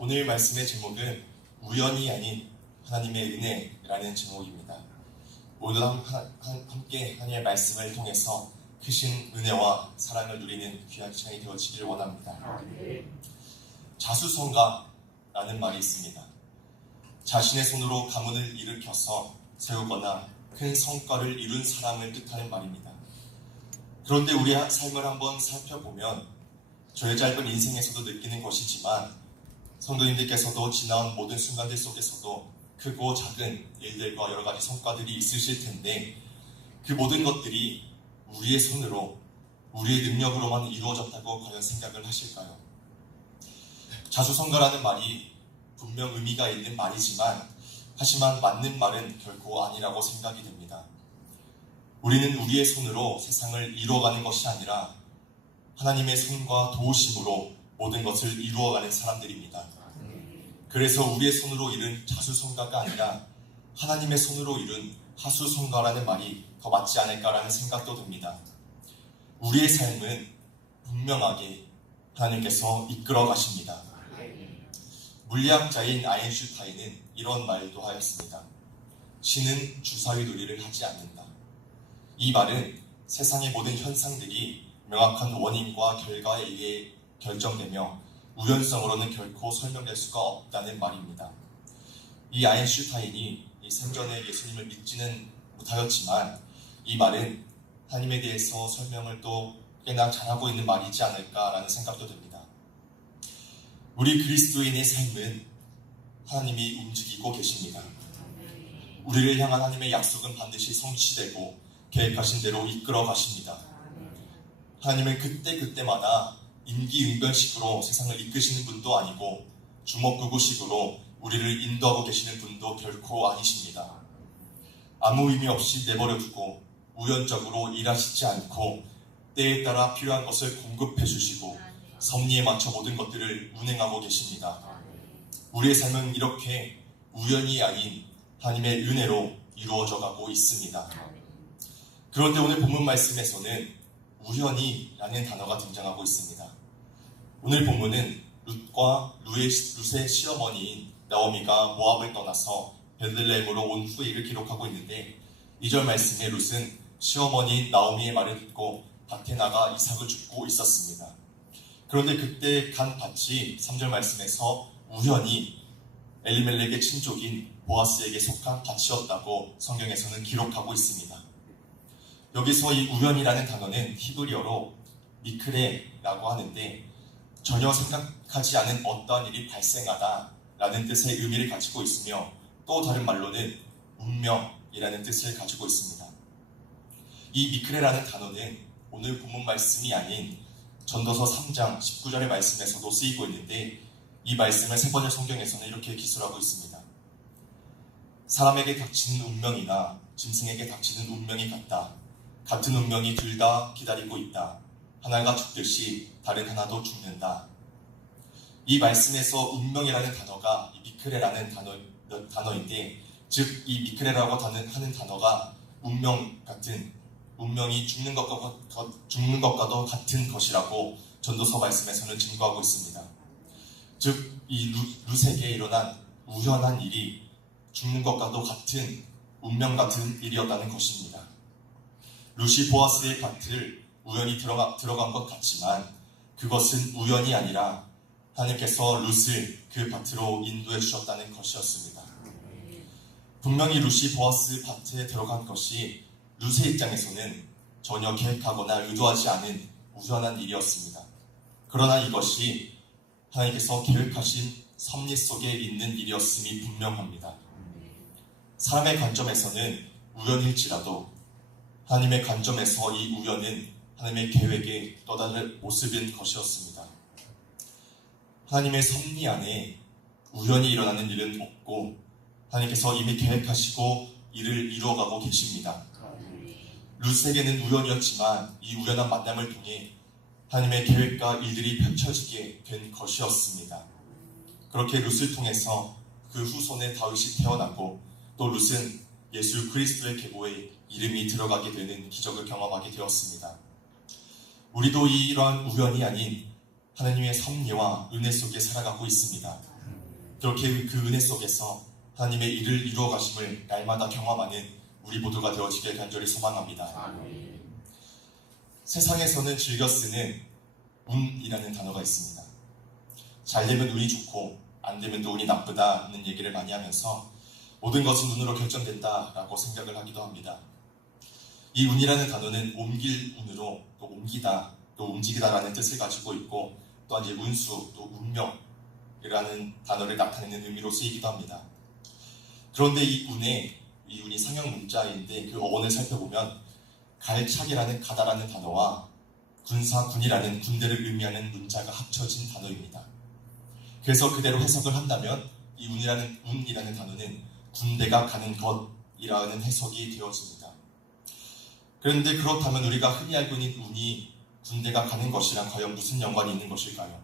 오늘 말씀의 제목은 우연이 아닌 하나님의 은혜라는 제목입니다. 모두 함께 하나님의 말씀을 통해서 크신 은혜와 사랑을 누리는 귀한 시간이 되어지길 원합니다. 자수성가라는 말이 있습니다. 자신의 손으로 가문을 일으켜서 세우거나 큰 성과를 이룬 사람을 뜻하는 말입니다. 그런데 우리의 삶을 한번 살펴보면 저의 짧은 인생에서도 느끼는 것이지만 성도님들께서도 지나온 모든 순간들 속에서도 크고 작은 일들과 여러 가지 성과들이 있으실 텐데 그 모든 것들이 우리의 손으로, 우리의 능력으로만 이루어졌다고 과연 생각을 하실까요? 자수성가라는 말이 분명 의미가 있는 말이지만 하지만 맞는 말은 결코 아니라고 생각이 됩니다. 우리는 우리의 손으로 세상을 이루어가는 것이 아니라 하나님의 손과 도우심으로 모든 것을 이루어가는 사람들입니다. 그래서 우리의 손으로 이룬 자수성가가 아니라 하나님의 손으로 이룬 하수성가라는 말이 더 맞지 않을까라는 생각도 듭니다. 우리의 삶은 분명하게 하나님께서 이끌어 가십니다. 물리학자인 아인슈타인은 이런 말도 하였습니다. 신은 주사위 놀이를 하지 않는다. 이 말은 세상의 모든 현상들이 명확한 원인과 결과에 의해 결정되며 우연성으로는 결코 설명될 수가 없다는 말입니다. 이 아인슈타인이 생전에 예수님을 믿지는 못하였지만 이 말은 하나님에 대해서 설명을 또 꽤나 잘하고 있는 말이지 않을까라는 생각도 듭니다. 우리 그리스도인의 삶은 하나님이 움직이고 계십니다. 우리를 향한 하나님의 약속은 반드시 성취되고 계획하신 대로 이끌어 가십니다. 하나님은 그때그때마다 임기응변식으로 세상을 이끄시는 분도 아니고 주먹구구식으로 우리를 인도하고 계시는 분도 결코 아니십니다. 아무 의미 없이 내버려두고 우연적으로 일하시지 않고 때에 따라 필요한 것을 공급해 주시고 섭리에 맞춰 모든 것들을 운행하고 계십니다. 우리의 삶은 이렇게 우연이 아닌 하나님의 은혜로 이루어져 가고 있습니다. 그런데 오늘 본문 말씀에서는 우연이라는 단어가 등장하고 있습니다. 오늘 본문은 룻과 룻의 시어머니인 나오미가 모압을 떠나서 베들레헴으로 온 후일을 기록하고 있는데 2절 말씀에 룻은 시어머니인 나오미의 말을 듣고 밭에 나가 이삭을 줍고 있었습니다. 그런데 그때 간 밭이 3절 말씀에서 우연히 엘리멜렉의 친족인 보아스에게 속한 밭이었다고 성경에서는 기록하고 있습니다. 여기서 이 우연이라는 단어는 히브리어로 미크레라고 하는데 전혀 생각하지 않은 어떠한 일이 발생하다라는 뜻의 의미를 가지고 있으며 또 다른 말로는 운명이라는 뜻을 가지고 있습니다. 이 미크레라는 단어는 오늘 본문 말씀이 아닌 전도서 3장 19절의 말씀에서도 쓰이고 있는데 이 말씀을 세 번째 성경에서는 이렇게 기술하고 있습니다. 사람에게 닥치는 운명이나 짐승에게 닥치는 운명이 같다. 같은 운명이 둘 다 기다리고 있다. 하나가 죽듯이 다른 하나도 죽는다. 이 말씀에서 운명이라는 단어가 이 미크레라는 단어인데 즉 이 미크레라고 하는 단어가 운명 같은 운명이 죽는 것과도 같은 것이라고 전도서 말씀에서는 증거하고 있습니다. 즉 이 룻에게 일어난 우연한 일이 죽는 것과도 같은 운명 같은 일이었다는 것입니다. 룻이 보아스의 밭을 우연히 들어간 것 같지만 그것은 우연이 아니라 하나님께서 룻을 그 밭으로 인도해 주셨다는 것이었습니다. 분명히 룻이 보아스 밭에 들어간 것이 룻의 입장에서는 전혀 계획하거나 의도하지 않은 우연한 일이었습니다. 그러나 이것이 하나님께서 계획하신 섭리 속에 있는 일이었음이 분명합니다. 사람의 관점에서는 우연일지라도 하나님의 관점에서 이 우연은 하나님의 계획의 또 다른 모습인 것이었습니다. 하나님의 섭리 안에 우연히 일어나는 일은 없고 하나님께서 이미 계획하시고 이를 이루어가고 계십니다. 룻에게는 우연이었지만 이 우연한 만남을 통해 하나님의 계획과 일들이 펼쳐지게 된 것이었습니다. 그렇게 룻을 통해서 그 후손의 다윗이 태어나고 또 룻은 예수 그리스도의 계보에 이름이 들어가게 되는 기적을 경험하게 되었습니다. 우리도 이러한 우연이 아닌 하나님의 섭리와 은혜 속에 살아가고 있습니다. 그렇게 그 은혜 속에서 하나님의 일을 이루어 가심을 날마다 경험하는 우리 모두가 되어지길 간절히 소망합니다. 세상에서는 즐겨 쓰는 운이라는 단어가 있습니다. 잘 되면 운이 좋고 안 되면 또 운이 나쁘다는 얘기를 많이 하면서 모든 것은 운으로 결정된다라고 생각을 하기도 합니다. 이 운이라는 단어는 옮길 운으로 또 옮기다, 또 움직이다라는 뜻을 가지고 있고 또한 이제 운수, 또 운명이라는 단어를 나타내는 의미로 쓰이기도 합니다. 그런데 이 운이 상형 문자인데 그 어원을 살펴보면 갈착이라는 가다라는 단어와 군사군이라는 군대를 의미하는 문자가 합쳐진 단어입니다. 그래서 그대로 해석을 한다면 이 운이라는 단어는 군대가 가는 것이라는 해석이 되어집니다. 그런데 그렇다면 우리가 흔히 알고 있는 운이 군대가 가는 것이랑 과연 무슨 연관이 있는 것일까요?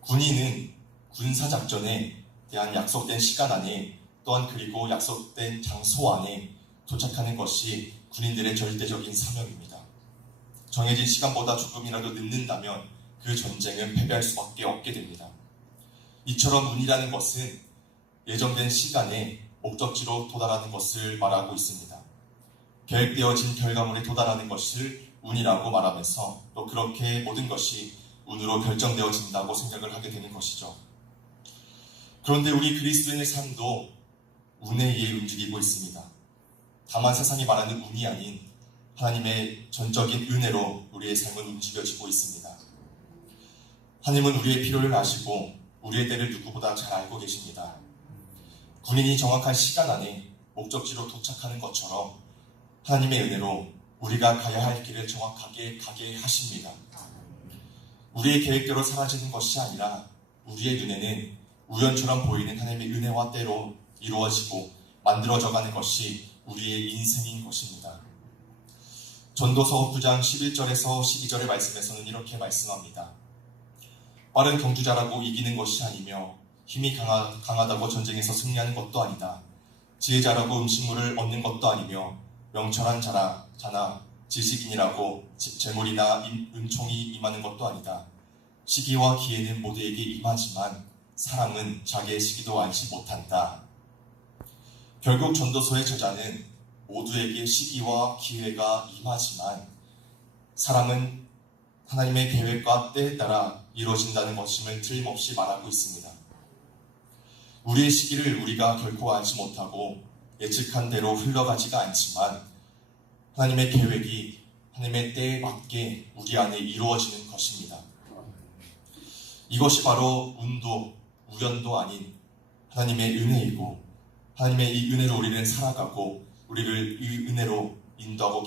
군인은 군사작전에 대한 약속된 시간 안에 또한 그리고 약속된 장소 안에 도착하는 것이 군인들의 절대적인 사명입니다. 정해진 시간보다 조금이라도 늦는다면 그 전쟁은 패배할 수밖에 없게 됩니다. 이처럼 운이라는 것은 예정된 시간에 목적지로 도달하는 것을 말하고 있습니다. 계획되어진 결과물에 도달하는 것을 운이라고 말하면서 또 그렇게 모든 것이 운으로 결정되어진다고 생각을 하게 되는 것이죠. 그런데 우리 그리스도인의 삶도 운에 의해 움직이고 있습니다. 다만 세상이 말하는 운이 아닌 하나님의 전적인 은혜로 우리의 삶은 움직여지고 있습니다. 하나님은 우리의 필요를 아시고 우리의 때를 누구보다 잘 알고 계십니다. 군인이 정확한 시간 안에 목적지로 도착하는 것처럼 하나님의 은혜로 우리가 가야 할 길을 정확하게 가게 하십니다. 우리의 계획대로 사라지는 것이 아니라 우리의 눈에는 우연처럼 보이는 하나님의 은혜와 때로 이루어지고 만들어져가는 것이 우리의 인생인 것입니다. 전도서 9장 11절에서 12절의 말씀에서는 이렇게 말씀합니다. 빠른 경주자라고 이기는 것이 아니며 힘이 강하다고 전쟁에서 승리하는 것도 아니다. 지혜자라고 음식물을 얻는 것도 아니며 명철한 자나 지식인이라고 재물이나 은총이 임하는 것도 아니다. 시기와 기회는 모두에게 임하지만 사람은 자기의 시기도 알지 못한다. 결국 전도서의 저자는 모두에게 시기와 기회가 임하지만 사람은 하나님의 계획과 때에 따라 이루어진다는 것임을 틀림없이 말하고 있습니다. 우리의 시기를 우리가 결코 알지 못하고 예측한 대로 흘러가지가 않지만 하나님의 계획이 하나님의 때에 맞게 우리 안에 이루어지는 것입니다. 이것이 바로 운도 우연도 아닌 하나님의 은혜이고 하나님의 이 은혜로 우리는 살아가고 우리를 이 은혜로 인도하고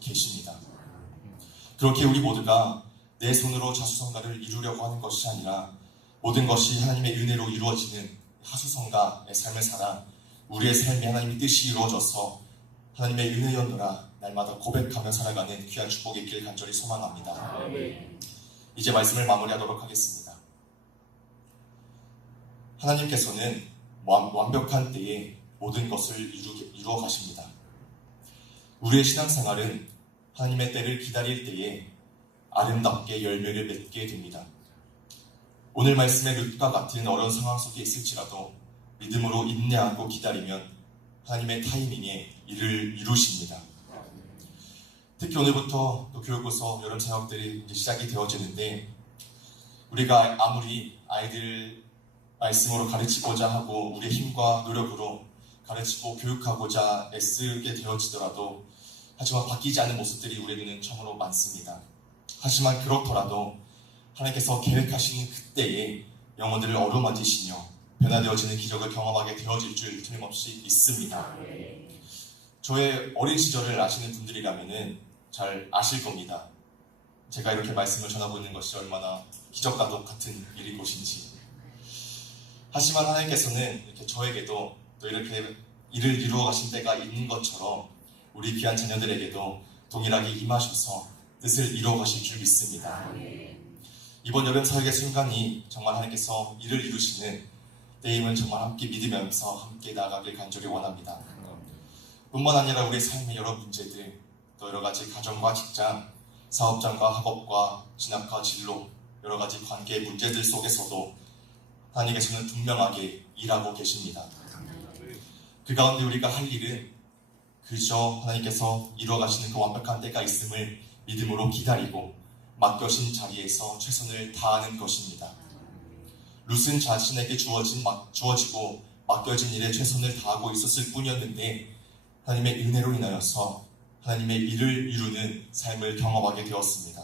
계십니다. 그렇게 우리 모두가 내 손으로 자수성가를 이루려고 하는 것이 아니라 모든 것이 하나님의 은혜로 이루어지는 하수성가의 삶을 살아 우리의 삶에 하나님의 뜻이 이루어져서 하나님의 은혜였노라 날마다 고백하며 살아가는 귀한 축복이 있길 간절히 소망합니다. 이제 말씀을 마무리하도록 하겠습니다. 하나님께서는 완벽한 때에 모든 것을 이루어 가십니다. 우리의 신앙생활은 하나님의 때를 기다릴 때에 아름답게 열매를 맺게 됩니다. 오늘 말씀의 룻과 같은 어려운 상황 속에 있을지라도 믿음으로 인내하고 기다리면 하나님의 타이밍에 이를 이루십니다. 특히 오늘부터 또 교육고서 여름 사역들이 이제 시작이 되어지는데 우리가 아무리 아이들 말씀으로 가르치고자 하고 우리의 힘과 노력으로 가르치고 교육하고자 애쓰게 되어지더라도 하지만 바뀌지 않는 모습들이 우리에게는 참으로 많습니다. 하지만 그렇더라도 하나님께서 계획하시는 그때에 영혼들을 어루만지시며 변화되어지는 기적을 경험하게 되어질 줄 틀림없이 믿습니다. 저의 어린 시절을 아시는 분들이라면 잘 아실 겁니다. 제가 이렇게 말씀을 전하고 있는 것이 얼마나 기적과도 같은 일인 것인지. 하지만 하나님께서는 이렇게 저에게도 또 이렇게 일을 이루어 가신 때가 있는 것처럼 우리 귀한 자녀들에게도 동일하게 임하셔서 뜻을 이루어 가실 줄 믿습니다. 이번 여름 사역의 순간이 정말 하나님께서 일을 이루시는 때임을 정말 함께 믿으면서 함께 나아가길 간절히 원합니다. 뿐만 아니라 우리의 삶의 여러 문제들, 또 여러 가지 가정과 직장, 사업장과 학업과 진학과 진로, 여러 가지 관계의 문제들 속에서도 하나님께서는 분명하게 일하고 계십니다. 그 가운데 우리가 할 일은 그저 하나님께서 이루어가시는 그 완벽한 때가 있음을 믿음으로 기다리고 맡겨진 자리에서 최선을 다하는 것입니다. 룻은 자신에게 주어지고 맡겨진 일에 최선을 다하고 있었을 뿐이었는데 하나님의 은혜로 인하여서 하나님의 일을 이루는 삶을 경험하게 되었습니다.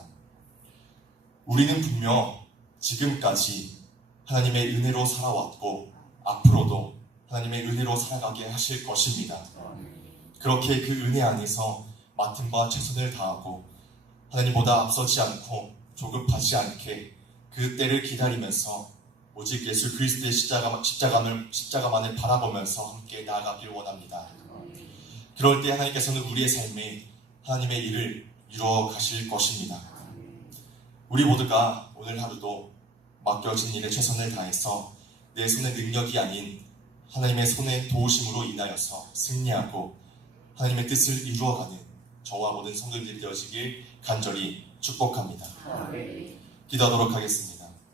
우리는 분명 지금까지 하나님의 은혜로 살아왔고 앞으로도 하나님의 은혜로 살아가게 하실 것입니다. 그렇게 그 은혜 안에서 맡은 바 최선을 다하고 하나님보다 앞서지 않고 조급하지 않게 그 때를 기다리면서 오직 예수 그리스도의 십자가만을 바라보면서 함께 나아가길 원합니다. 그럴 때 하나님께서는 우리의 삶에 하나님의 일을 이루어 가실 것입니다. 우리 모두가 오늘 하루도 맡겨진 일에 최선을 다해서 내 손의 능력이 아닌 하나님의 손의 도우심으로 인하여서 승리하고 하나님의 뜻을 이루어가는 저와 모든 성도들이 되어지길 간절히 축복합니다. 기도하도록 하겠습니다.